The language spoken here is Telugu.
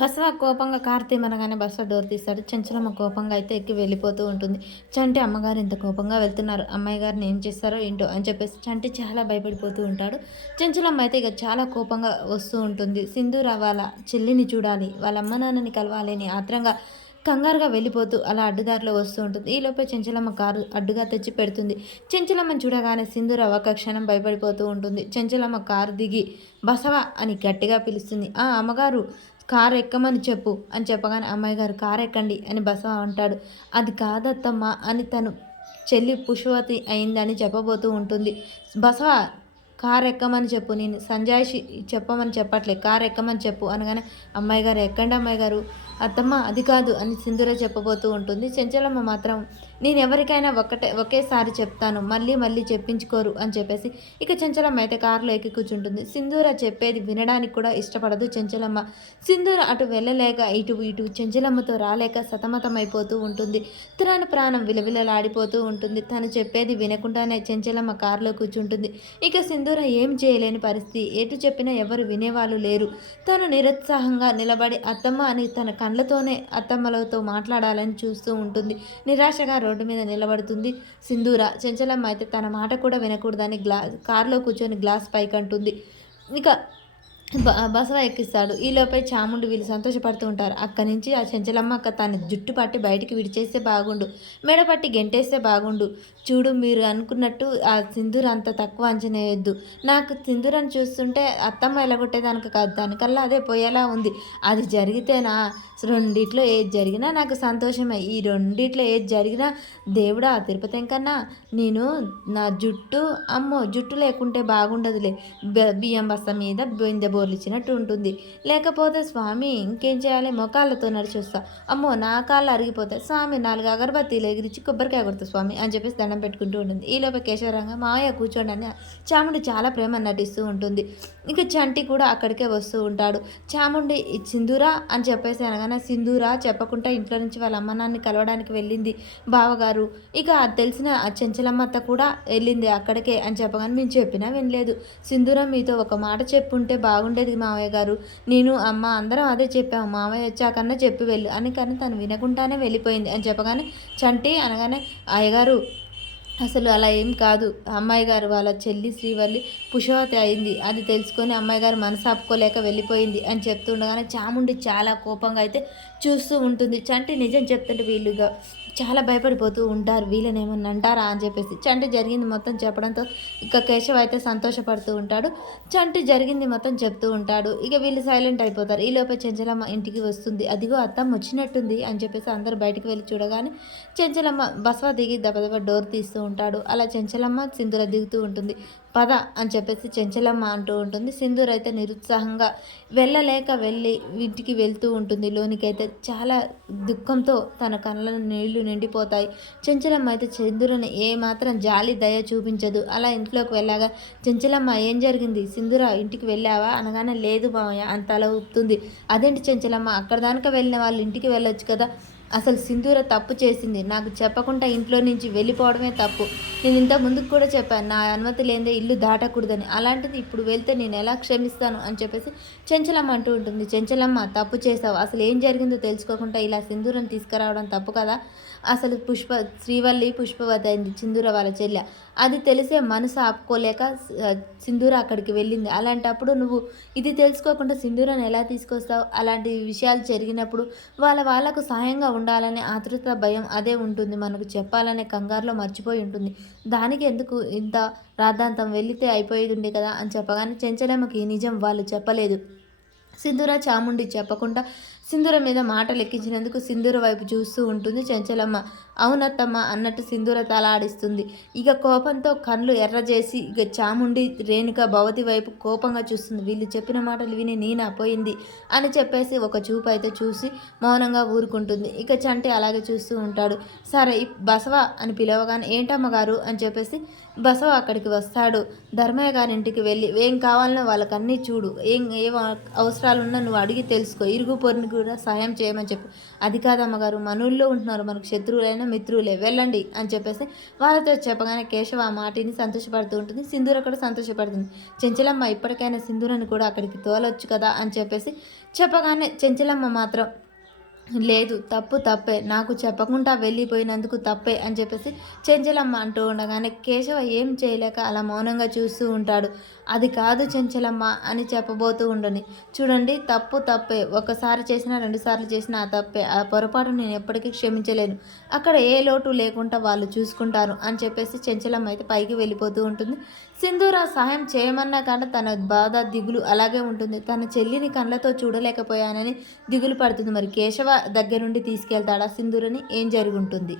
బసవ కోపంగా కారు తీయమనగానే బసవ డోర్ తీస్తాడు. చెంచలమ్మ కోపంగా అయితే ఎక్కి వెళ్ళిపోతూ ఉంటుంది. చంటి అమ్మగారు ఇంత కోపంగా వెళ్తున్నారు. అమ్మాయి గారిని ఏం చేస్తారో ఏంటో అని చెప్పేసి చంటి చాలా భయపడిపోతూ ఉంటాడు. చెంచలమ్మ అయితే ఇక చాలా కోపంగా వస్తూ ఉంటుంది. సింధూర వాళ్ళ చెల్లిని చూడాలి, వాళ్ళ అమ్మ నాన్నని కలవాలి అని ఆత్రంగా కంగారుగా వెళ్ళిపోతూ అలా అడ్డుదారిలో వస్తూ ఉంటుంది. ఈలోపే చెంచలమ్మ కారు అడ్డుగా తెచ్చి పెడుతుంది. చెంచలమ్మని చూడగానే సింధూర ఒక క్షణం భయపడిపోతూ ఉంటుంది. చెంచలమ్మ కారు దిగి బసవ అని గట్టిగా పిలుస్తుంది. ఆ అమ్మగారు కారు ఎక్కమని చెప్పు అని చెప్పగానే అమ్మాయి గారు కారు ఎక్కండి అని బసవ అంటాడు. అది కాదత్తమ్మ అని తను చెల్లి పుష్పవతి అయిందని చెప్పబోతూ ఉంటుంది. బసవ కారు ఎక్కమని చెప్పు, నేను సంజాయిషి చెప్పమని చెప్పట్లే, కారు ఎక్కమని చెప్పు అనగానే అమ్మాయి గారు ఎక్కండి అమ్మాయి గారు, అత్తమ్మ అది కాదు అని సింధూర చెప్పబోతూ ఉంటుంది. చెంచలమ్మ మాత్రం నేను ఎవరికైనా ఒకేసారి చెప్తాను, మళ్ళీ మళ్ళీ చెప్పించుకోరు అని చెప్పేసి ఇక చెంచలమ్మ అయితే కారులో ఎక్కి కూర్చుంటుంది. సింధూర చెప్పేది వినడానికి కూడా ఇష్టపడదు చెంచలమ్మ. సింధూర అటు వెళ్ళలేక ఇటు ఇటు చెంచలమ్మతో రాలేక సతమతమైపోతూ ఉంటుంది. తన ప్రాణం విలవిలలాడిపోతూ ఉంటుంది. తను చెప్పేది వినకుండానే చెంచలమ్మ కారులో కూర్చుంటుంది. ఇక సింధూర ఏం చేయలేని పరిస్థితి, ఎటు చెప్పినా ఎవరు వినేవాళ్ళు లేరు. తను నిరుత్సాహంగా నిలబడి అత్తమ్మ అని తన కళ్ళతోనే అత్తమ్మలతో మాట్లాడాలని చూస్తూ ఉంటుంది. నిరాశగా రోడ్డు మీద నిలబడుతుంది సింధూర. చెంచలమ్మ అయితే తన మాట కూడా వినకూడదని కారులో కూర్చొని గ్లాస్ పైకంటుంది. ఇక బసవ ఎక్కిస్తాడు. ఈలోపే చాముండి వీళ్ళు సంతోషపడుతూ ఉంటారు. అక్కడి నుంచి ఆ చెంచలమ్మ అక్క తన జుట్టు పట్టి బయటికి విడిచేస్తే బాగుండు, మెడ పట్టి గెంటేస్తే బాగుండు, చూడు మీరు అనుకున్నట్టు ఆ సింధూర అంత తక్కువ అంచనా వేయొద్దు, నాకు సింధూరని చూస్తుంటే అత్తమ్మ ఎలగొట్టేదానికి కాదు, దానికల్లా అదే పోయేలా ఉంది, అది జరిగితేనా రెండిట్లో ఏది జరిగినా నాకు సంతోషమే, ఈ రెండిట్లో ఏది జరిగినా దేవుడా తిరుపతి కన్నా నేను నా జుట్టు అమ్మో జుట్టు లేకుంటే బాగుండదులే, బియ్యం బస్త మీద బిందె బోర్లిచ్చినట్టు ఉంటుంది, లేకపోతే స్వామి ఇంకేం చేయాలి మొకాళ్ళతో నడిచొస్తా, అమ్మో నా కాళ్ళు అరిగిపోతాయి స్వామి, 4 అగరబత్తీలు ఎగిరించి కొబ్బరికాయ కొడతా స్వామి అని చెప్పేసి దండం పెట్టుకుంటూ ఉంటుంది. ఈలోపే కేశవరంగా మావయ్య కూర్చోండి అని చాముండి చాలా ప్రేమ నటిస్తూ ఉంటుంది. ఇక చంటి కూడా అక్కడికే వస్తూ ఉంటాడు. చాముండి సింధూరా అని చెప్పేసి అనగానే సింధూరా చెప్పకుండా ఇంట్లో నుంచి వాళ్ళ అమ్మ నాన్నని కలవడానికి వెళ్ళింది బావగారు, ఇక అది తెలిసిన ఆ చెంచలమ్మత్త కూడా వెళ్ళింది అక్కడికే అని చెప్పగానే నేను చెప్పినా వినలేదు, సింధూరం మీతో ఒక మాట చెప్పుంటే బాగుండేది మావయ్య గారు, నేను అమ్మ అందరం అదే చెప్పాము, మావయ్య వచ్చాకన్నా చెప్పి వెళ్ళు అని, కానీ తను వినకుండానే వెళ్ళిపోయింది అని చెప్పగానే చంటి అనగానే అయ్యగారు అసలు అలా ఏం కాదు, అమ్మాయి గారు వాళ్ళ చెల్లి శ్రీవల్లి పుష్పవతి అయింది, అది తెలుసుకొని అమ్మాయి గారు మనసు ఆపుకోలేక వెళ్ళిపోయింది అని చెప్తుండగానే చాముండి చాలా కోపంగా అయితే చూస్తూ ఉంటుంది. చంటి నిజం చెప్తుంటే వీళ్ళుగా చాలా భయపడిపోతూ ఉంటారు, వీళ్ళని ఏమన్నా అంటారా అని చెప్పేసి. చంటి జరిగింది మొత్తం చెప్పడంతో ఇక కేశవ్ అయితే సంతోషపడుతూ ఉంటాడు. చంటి జరిగింది మొత్తం చెప్తూ ఉంటాడు. ఇక వీళ్ళు సైలెంట్ అయిపోతారు. ఈలోపే చెంచలమ్మ ఇంటికి వస్తుంది. అదిగో అత్తమ్మ వచ్చినట్టుంది అని చెప్పేసి అందరూ బయటికి వెళ్ళి చూడగానే చెంచలమ్మ బసవ దిగి దబదబ డోర్ తీస్తూ ఉంటాడు. అలా చెంచలమ్మ సింధూర దిగుతూ ఉంటుంది. పద అని చెప్పేసి చెంచలమ్మ అంటూ ఉంటుంది. సింధూర అయితే నిరుత్సాహంగా వెళ్ళలేక వెళ్ళి ఇంటికి వెళ్తూ ఉంటుంది. లోనికైతే చాలా దుఃఖంతో తన కళ్ళలో నీళ్లు నిండిపోతాయి. చెంచలమ్మ అయితే సింధూరని ఏమాత్రం జాలి దయ చూపించదు. అలా ఇంట్లోకి వెళ్ళాగా చెంచలమ్మ ఏం జరిగింది సింధూర ఇంటికి వెళ్ళావా అనగానే లేదు మావయ్య అని తల ఊపుతుంది. అదేంటి చెంచలమ్మ అక్కడ దానిక వెళ్ళిన వాళ్ళు ఇంటికి వెళ్ళొచ్చు కదా, అసలు సింధూర తప్పు చేసింది, నాకు చెప్పకుండా ఇంట్లో నుంచి వెళ్ళిపోవడమే తప్పు, నేను ఇంత ముందుకు కూడా చెప్పాను నా అనుమతి లేదే ఇల్లు దాటకూడదని, అలాంటిది ఇప్పుడు వెళ్తే నేను ఎలా క్షమిస్తాను అని చెప్పేసి చెంచలమ్మ అంటూ ఉంటుంది. చెంచలమ్మ తప్పు చేసావు, అసలు ఏం జరిగిందో తెలుసుకోకుండా ఇలా సింధూరం తీసుకురావడం తప్పు కదా, అసలు శ్రీవల్లి పుష్పవతి అయింది సింధూర వాళ్ళ చెల్లె, అది తెలిసే మనసు ఆపుకోలేక సింధూర అక్కడికి వెళ్ళింది, అలాంటప్పుడు నువ్వు ఇది తెలుసుకోకుండా సింధూరాన్ని ఎలా తీసుకొస్తావు, అలాంటి విషయాలు జరిగినప్పుడు వాళ్ళకు సహాయంగా ఉండాలనే ఆతృత భయం అదే ఉంటుంది, మనకు చెప్పాలనే కంగారులో మర్చిపోయి ఉంటుంది, దానికి ఎందుకు ఇంత రాద్ధాంతం వెళితే అయిపోయేది ఉండే కదా అని చెప్పగానే చెంచలమ్మకి నిజం వాళ్ళు చెప్పలేదు. సింధూర చాముండి చెప్పకుండా సింధూర మీద మాటలు ఎక్కించినందుకు సింధూర వైపు చూస్తూ ఉంటుంది చెంచలమ్మ. అవునత్తమ్మ అన్నట్టు సింధూర తల ఆడిస్తుంది. ఇక కోపంతో కళ్ళు ఎర్రజేసి ఇక చాముండి రేణుక భవతి వైపు కోపంగా చూస్తుంది. వీళ్ళు చెప్పిన మాటలు విని నేనా పోయింది అని చెప్పేసి ఒక చూపు అయితే చూసి మౌనంగా ఊరుకుంటుంది. ఇక చంటి అలాగే చూస్తూ ఉంటాడు. సరే బసవ అని పిలవగానే ఏంటమ్మగారు అని చెప్పేసి బసవ అక్కడికి వస్తాడు. ధర్మయ్య గారి ఇంటికి వెళ్ళి ఏం కావాలనో వాళ్ళకన్నీ చూడు, ఏ అవసరాలున్నా నువ్వు అడిగి తెలుసుకో, ఇరుగు పొరుని కూడా సహాయం చేయమని చెప్పు. అది కాదు అమ్మగారు, మనూళ్ళో ఉంటున్నారు, మనకు శత్రువులైనా మిత్రువులే, వెళ్ళండి అని చెప్పేసి వాళ్ళతో చెప్పగానే కేశవ ఆ మాటిని సంతోషపడుతూ ఉంటుంది. సింధూర కూడా సంతోషపడుతుంది. చెంచలమ్మ ఇప్పటికైనా సింధూరని కూడా అక్కడికి తోలొచ్చు కదా అని చెప్పేసి చెప్పగానే చెంచలమ్మ మాత్రం లేదు, తప్పే, నాకు చెప్పకుండా వెళ్ళిపోయినందుకు తప్పే అని చెప్పేసి చెంచలమ్మ అంటూ ఉండగానే కేశవ ఏం చేయలేక అలా మౌనంగా చూస్తూ ఉంటాడు. అది కాదు చెంచలమ్మ అని చెప్పబోతూ ఉండని, చూడండి తప్పే, ఒకసారి చేసినా 2 సార్లు చేసినా ఆ తప్పే, ఆ పొరపాటు నేను ఎప్పటికీ క్షమించలేను, అక్కడ ఏ లోటు లేకుండా వాళ్ళు చూసుకుంటారు అని చెప్పేసి చెంచలమ్మ అయితే పైకి వెళ్ళిపోతూ ఉంటుంది. సింధూర సహాయం చేయమన్నా కానీ తన బాధ దిగులు అలాగే ఉంటుంది. తన చెల్లిని కళ్ళతో చూడలేకపోయానని దిగులు పడుతుంది. మరి కేశవ దగ్గరుండి తీసుకెళ్తాడా సింధూరని? ఏం జరుగుంటుంది?